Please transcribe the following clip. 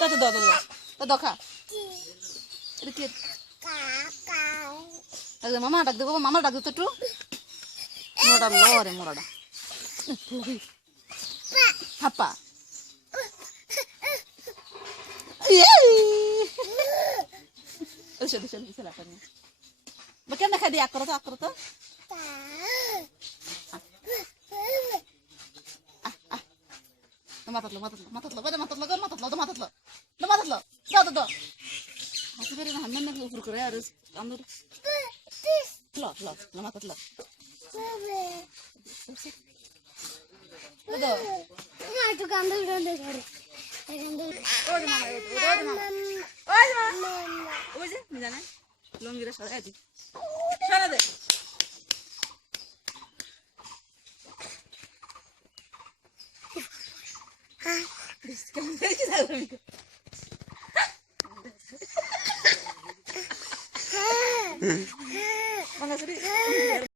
দাও দাও দাও দাও দাও খা এটা কি মামা ডাক দেবো মামা ডাক দিতো একটু মোড়াটা লো রে মোড়াটা হাপ্পা কেন দেখা দিই আকরো তো মাতাতলো দাও দাও দাও হাসি বেরে না হান্নান নাকি উপর করে আর আমরা লো মাতাতলো দাও মা একটু কান্দে করে ওই মামা ওই যে জানা লঙ্গিরা সরাই দি সরা দে হ্যাঁ